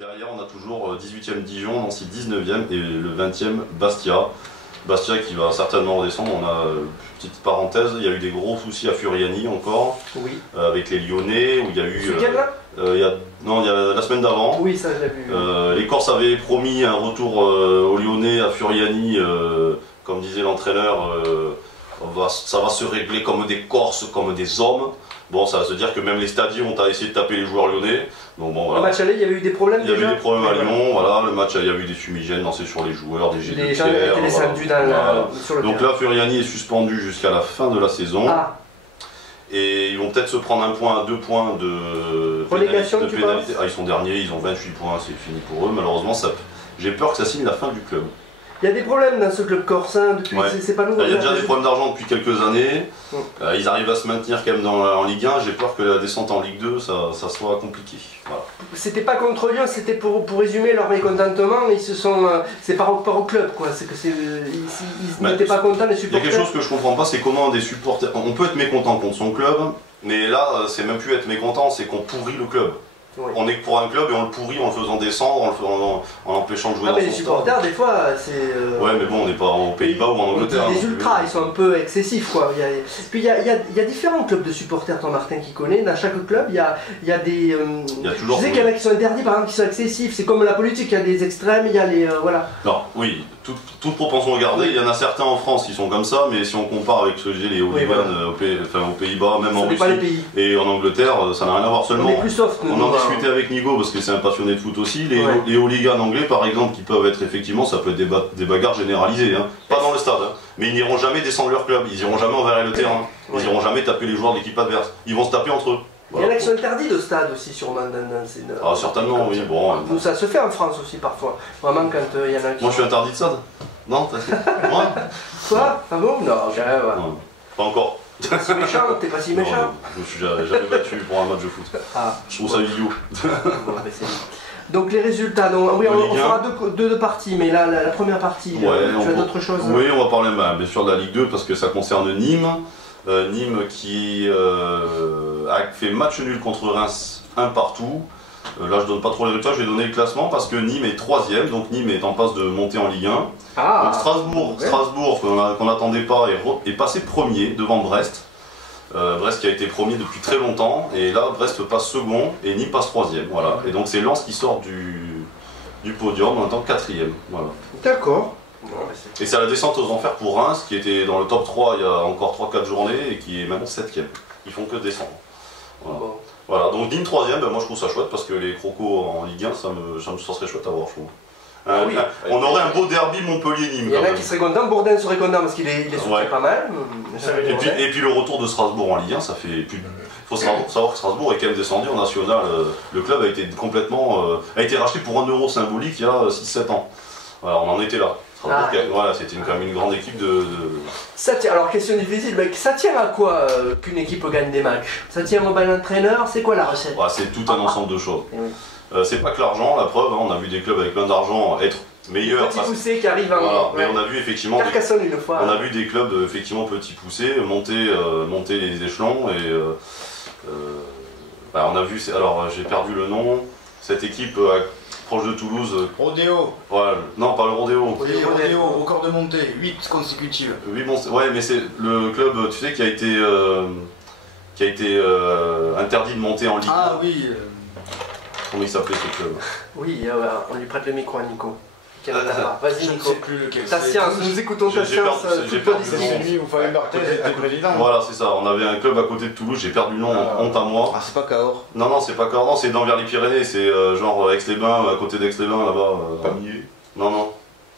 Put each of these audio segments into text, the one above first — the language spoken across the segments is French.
Derrière, on a toujours 18e Dijon, Nancy 19e et le 20e Bastia. Bastia qui va certainement redescendre. On a, petite parenthèse, il y a eu des gros soucis à Furiani encore, Oui. avec les Lyonnais, où il y a eu... Ce week-end là il y a la semaine d'avant. Oui, ça je l'ai vu. Les Corses avaient promis un retour aux Lyonnais, à Furiani, comme disait l'entraîneur, ça va se régler comme des Corses, comme des hommes. Bon, ça va se dire que même les stadiers vont essayer de taper les joueurs lyonnais. Donc, bon, voilà. Le match aller, il y avait eu des problèmes. Il y avait eu des problèmes à Lyon, voilà. Le match, il y a eu des fumigènes lancés sur les joueurs, des jets de Les gens pierre. étaient descendus sur le Donc terrain. là, Furiani est suspendu jusqu'à la fin de la saison. Ah. Et ils vont peut-être se prendre un point, 2 points de relégation, de tu pénalité. penses? Ah, ils sont derniers, ils ont 28 points, c'est fini pour eux. Malheureusement, j'ai peur que ça signe la fin du club. Il y a des problèmes dans ce club corsin depuis, Ouais. c'est pas nouveau. Il y a déjà des problèmes d'argent depuis quelques années. Mm. Ils arrivent à se maintenir quand même en Ligue 1. J'ai peur que la descente en Ligue 2, ça soit compliqué. Voilà. C'était pas contre Lyon, c'était pour résumer leur mécontentement. Ils se sont, c'est par rapport au club quoi. C'est que ils n'étaient pas contents les Il y a supporters. quelque chose que je comprends pas, c'est comment des supporters. On peut être mécontent contre son club, mais là, c'est même plus être mécontent, c'est qu'on pourrit le club. Oui. On est pour un club et on le pourrit en le faisant descendre, en l'empêchant de jouer Ah dans mais son les stade. supporters des fois c'est. Ouais, mais bon, on n'est pas aux Pays-Bas ou en Angleterre. Les hein, ultras, ils sont un peu excessifs quoi. Puis il y a différents clubs de supporters, toi Martin qui connaît. Dans chaque club, il y a des. Il y a toujours. Je sais qu'il y en a qui sont interdits, par exemple, qui sont excessifs. C'est comme la politique, il y a des extrêmes, il y a les voilà. Non, oui, toute propension gardée. Il y en a certains en France qui sont comme ça, mais si on compare avec ce que j'ai les hooligans aux Pays-Bas, même en Ça dépend Russie les pays. et en Angleterre, ça n'a rien à voir On seulement. est plus soft. On en discutait avec Nigo parce que c'est un passionné de foot aussi. Les hooligans anglais, par exemple, qui peuvent être effectivement, ça peut être des bagarres généralisées, hein. Pas dans le stade, hein. Mais ils n'iront jamais descendre leur club, ils iront jamais envers le terrain, ils iront jamais taper les joueurs de l'équipe adverse. Ils vont se taper entre eux. Il y en a qui sont interdits de stade aussi, sûrement. Ah, certainement, oui. Bon. Nous, ça se fait en France aussi parfois. Vraiment, quand il y en a qui. Moi, je suis interdit de stade. Non, moi Toi? Ah bon? Non, j'arrive. Non, pas encore. T'es pas si méchant, t'es pas si méchant. Non, je me suis jamais battu pour un match de foot. Ah. Je trouve ça idiot. Bon, ben, c'est bon. Donc les résultats, donc, oui, on fera deux parties, mais là, la première partie, tu as d'autres choses? Oui, on va parler bien sûr de la Ligue 2 parce que ça concerne Nîmes. Nîmes qui a fait match nul contre Reims, un partout. Là, je donne pas trop les résultats, je vais donner le classement parce que Nîmes est 3ème, donc Nîmes est en passe de monter en Ligue 1. Ah, Donc Strasbourg qu'on n'attendait pas, est passé premier devant Brest. Brest qui a été premier depuis très longtemps, et là Brest passe second et Nîmes passe 3ème. Voilà. Et donc c'est Lens qui sort du podium en étant 4ème. Voilà. d'accord. Et c'est la descente aux enfers pour Reims qui était dans le top 3 il y a encore 3-4 journées et qui est maintenant 7ème. Ils font que descendre. Voilà. Bon. Voilà, donc Nîmes 3ème, ben moi je trouve ça chouette parce que les crocos en Ligue 1, ça serait chouette à voir, je trouve. Ah oui. On aurait un beau derby Montpellier-Nîmes. Il y en a qui seraient contents, Bourdin serait content parce qu'il est soufflé pas mal. Et puis le retour de Strasbourg en Ligue 1, ça fait plus. Il faut savoir que Strasbourg est quand même descendu en national. Le club a été complètement a été racheté pour 1 euro symbolique il y a 6-7 ans. Voilà, on en était là. Voilà, c'était quand même une grande équipe de. Ça tient, alors question difficile, mais ça tient à quoi qu'une équipe gagne des matchs? Ça tient au bon entraîneur? C'est quoi la recette? C'est tout un ensemble de choses. Oui. C'est pas que l'argent, la preuve, hein, on a vu des clubs avec plein d'argent être meilleurs. Petit poussé qui arrive en. Voilà, mais on a vu effectivement. Carcassonne une fois. On a vu des clubs effectivement petits poussés monter les échelons et on a vu. Alors j'ai perdu le nom. Cette équipe proche de Toulouse. Rodéo. Ouais, non, pas le Rodéo. Rodéo, record de montée, 8 consécutives. Oui, bon, ouais, mais c'est le club, tu sais, qui a été interdit de monter en Ligue. Ah oui. Comment il s'appelait ce club? Oui, on lui prête le micro à Nico. Vas-y Je ne Nico. sais plus lequel Ta c'est. science, nous écoutons ta J'ai science. perdu C'est le nom. celui où Fabien Barthez était président. Voilà, c'est ça. On avait un club à côté de Toulouse, j'ai perdu le nom, honte à moi. Ah, c'est pas Cahors. Non, c'est pas Cahors, c'est dans vers les Pyrénées, c'est genre Aix-les-Bains, à côté d'Aix-les-bains là-bas. Pamiers. Non.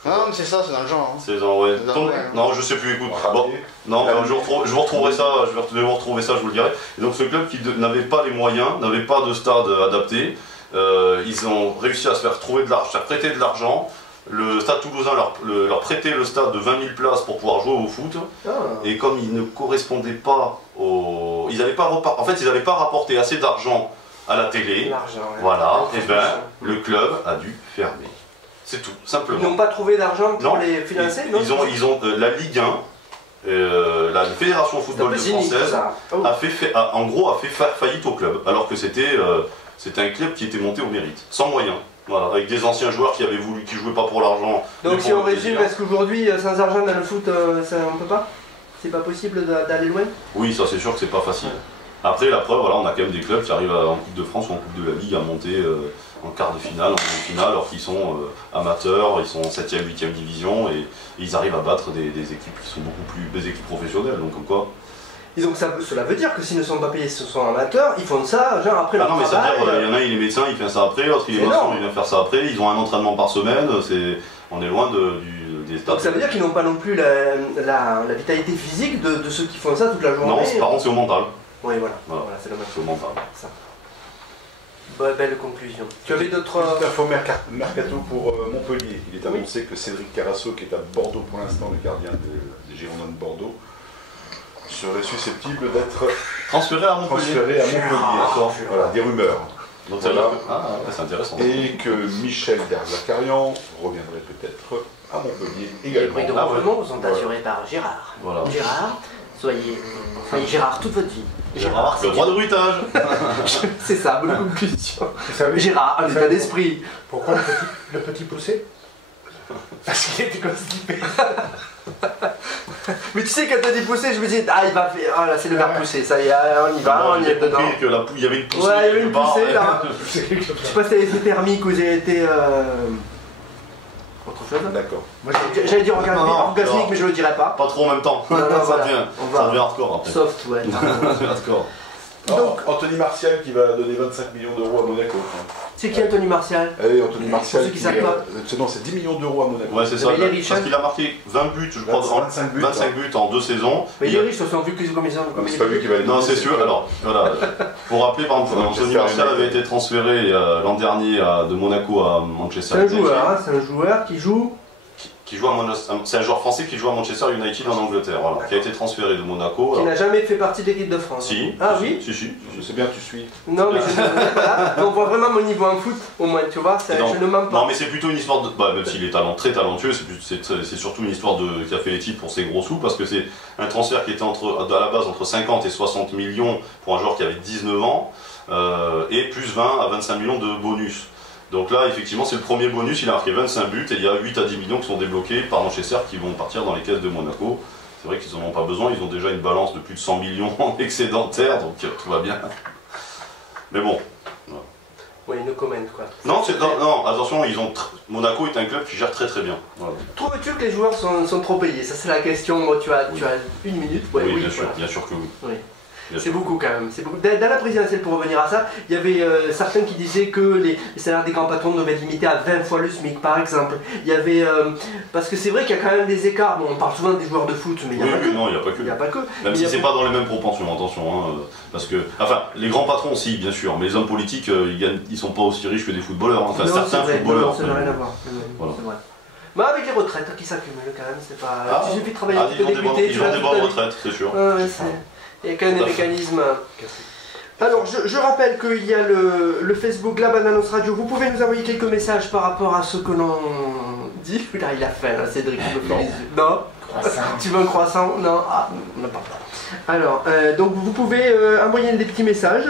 Ah non, mais c'est ça, c'est dans le genre. Hein. C'est genre, ouais. C'est dans le- Non, je sais plus, écoute. Bon, non, je vous retrouverai ça, je vais vous retrouver ça, je vous le dirai. Et donc ce club qui n'avait pas les moyens, n'avait pas de stade adapté, ils ont réussi à se faire trouver de l'argent, à prêter de l'argent. Le Stade Toulousain leur prêtait le stade de 20 000 places pour pouvoir jouer au foot. Et comme ils ne correspondaient pas au... Ils n'avaient pas rapporté assez d'argent à la télé. L'argent, ouais. Voilà, et ben le club a dû fermer. C'est tout, simplement. Ils n'ont pas trouvé d'argent pour Non, les financer, non? ils ont la Ligue 1, la Fédération Football Française, a fait faillite au club, alors que c'était un club qui était monté au mérite, sans moyens. Voilà, avec des anciens joueurs qui jouaient pas pour l'argent. Donc si on résume, est-ce qu'aujourd'hui, sans argent dans le foot, on peut pas? C'est pas possible d'aller loin? Oui, ça c'est sûr que c'est pas facile. Après, la preuve, voilà, on a quand même des clubs qui arrivent en Coupe de France ou en Coupe de la Ligue à monter en quart de finale, en demi-finale, alors qu'ils sont amateurs, ils sont en 7e, 8e division et ils arrivent à battre des équipes qui sont beaucoup plus des équipes professionnelles. Donc comme quoi. Et donc cela veut dire que s'ils ne sont pas payés, ce sont amateurs, ils font ça, genre après le travail. Ah non, mais ça veut dire, il y en a, il est médecin, il fait ça après, l'autre il est maçon, il vient faire ça après, ils ont un entraînement par semaine, on est loin des stades. Donc ça veut dire qu'ils n'ont pas non plus la vitalité physique de ceux qui font ça toute la journée. Non, par contre c'est au mental. Oui, voilà c'est le au mental. Ça. Belle conclusion. Tu avais d'autres... Juste info mercato pour Montpellier. Il est annoncé que Cédric Carasso, qui est à Bordeaux pour l'instant, le gardien des Girondins de Bordeaux, serait susceptible d'être transféré à Montpellier. Voilà, des rumeurs. Donc voilà. C'est intéressant. Et que Michel Derzakarian reviendrait peut-être à Montpellier également. Les bruits de ronflement sont assurés par Gérard. Voilà. Gérard, soyez Gérard toute votre vie. Gérard, le droit de bruitage. C'est ça, bonne conclusion. Gérard, un état d'esprit. Pourquoi le petit poussé? Parce qu'il était constipé. Mais tu sais, quand t'as dit pousser, je me dis, il va faire. Ah là, c'est le verbe pousser, ça y est, on y va, on y est dedans. Il y avait une poussée. Ouais, il y avait une poussée là. Je sais pas si c'était thermique ou j'ai été. Autre chose. D'accord. J'allais dire orgasmique, mais je le dirais pas. Pas trop en même temps. Ça devient hardcore après. Soft, ouais. Hardcore. Donc, Anthony Martial qui va donner 25 millions d'euros à Monaco. C'est qui Anthony Martial? Anthony Martial, non, c'est 10 millions d'euros à Monaco. Ouais, c'est ça. Parce qu'il a marqué 20 buts, je crois, 25 buts en 2 saisons. Mais il est riche, on vu que comme ils ont. C'est pas lui qui va aller. Non, c'est sûr. Alors, voilà. Pour rappeler, par exemple, Anthony Martial avait été transféré l'an dernier de Monaco à Manchester United. C'est un joueur qui joue. C'est un joueur français qui joue à Manchester United en Angleterre, voilà, qui a été transféré de Monaco. Qui n'a jamais fait partie de l'équipe de France. Si. Ah oui. Si. Je sais bien, tu suis. Non, mais on voit vraiment mon niveau en foot, au moins, tu vois, je ne mens pas. Non, mais c'est plutôt une histoire de. Même s'il est très talentueux, c'est surtout une histoire qui a fait les titres pour ses gros sous, parce que c'est un transfert qui était à la base entre 50 et 60 millions pour un joueur qui avait 19 ans, et plus 20 à 25 millions de bonus. Donc là, effectivement, c'est le premier bonus, il a marqué 25 buts et il y a 8 à 10 millions qui sont débloqués par Manchester qui vont partir dans les caisses de Monaco. C'est vrai qu'ils n'en ont pas besoin, ils ont déjà une balance de plus de 100 millions excédentaire, donc tout va bien. Mais bon. Oui, no comment quoi. Non, attention, Monaco est un club qui gère très très bien. Voilà. Trouves-tu que les joueurs sont trop payés? Ça c'est la question, tu as une minute. Ouais, oui, bien sûr que oui. C'est beaucoup quand même. Dans la présidentielle, pour revenir à ça, il y avait certains qui disaient que les salaires des grands patrons devaient être limités à 20 fois le SMIC, par exemple. Il y avait. Parce que c'est vrai qu'il y a quand même des écarts. Bon, on parle souvent des joueurs de foot, mais il n'y a pas que. Non, il n'y a pas que. Même si c'est pas dans les mêmes proportions, attention. Parce que. Enfin, les grands patrons, si, bien sûr, mais les hommes politiques, ils sont pas aussi riches que des footballeurs. Enfin, non, certains footballeurs. Non, ça n'a rien à voir. Voilà. C'est vrai. Mais avec les retraites qui s'accumulent quand même, c'est pas. Il suffit de travailler avec ils ont des bonnes retraites, c'est sûr. Il y a quand même des mécanismes. Alors, je rappelle qu'il y a le Facebook La Bananos Radio. Vous pouvez nous envoyer quelques messages par rapport à ce que l'on dit. Là, il a faim, là, Cédric. Non. Tu veux un croissant? Non. Ah, on n'a pas. Alors, donc vous pouvez envoyer des petits messages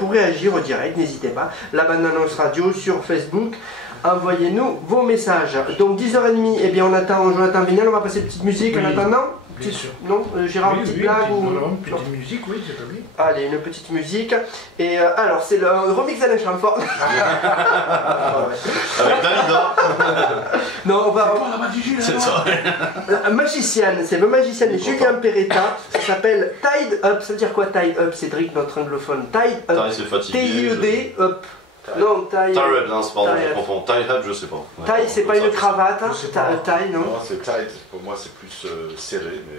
pour réagir au direct. N'hésitez pas. La Bananos Radio sur Facebook. Envoyez-nous vos messages. Donc 10h30, eh bien on attend Jonathan Vignal. On va passer une petite musique en attendant. Bien sûr. Non, Gérard, une petite blague ou... Une petite musique, oui, c'est pas bien. Allez, une petite musique. Et alors, c'est le remix d'Alain Chamfort. Avec Dalida. Non, on va... C'est ça. Magicienne, c'est le magicien de Julien Peretta. Ça s'appelle Tied Up. Ça veut dire quoi, Tied Up, Cédric, notre anglophone? Tied Up. C'est fatigué. T-I-E-D, Up. Non, tie. Tied, non, c'est pardon, je confonds. Tie up, je sais pas. Tie, c'est pas une cravate, hein? Tie, non? Non, c'est tied. Pour moi, c'est plus serré, mais.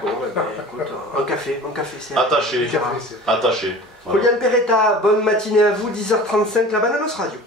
Bon, bah, écoute, un café, c'est. Attaché. Voilà. Attaché. Julian Peretta, bonne matinée à vous, 10h35, la Bananos Radio.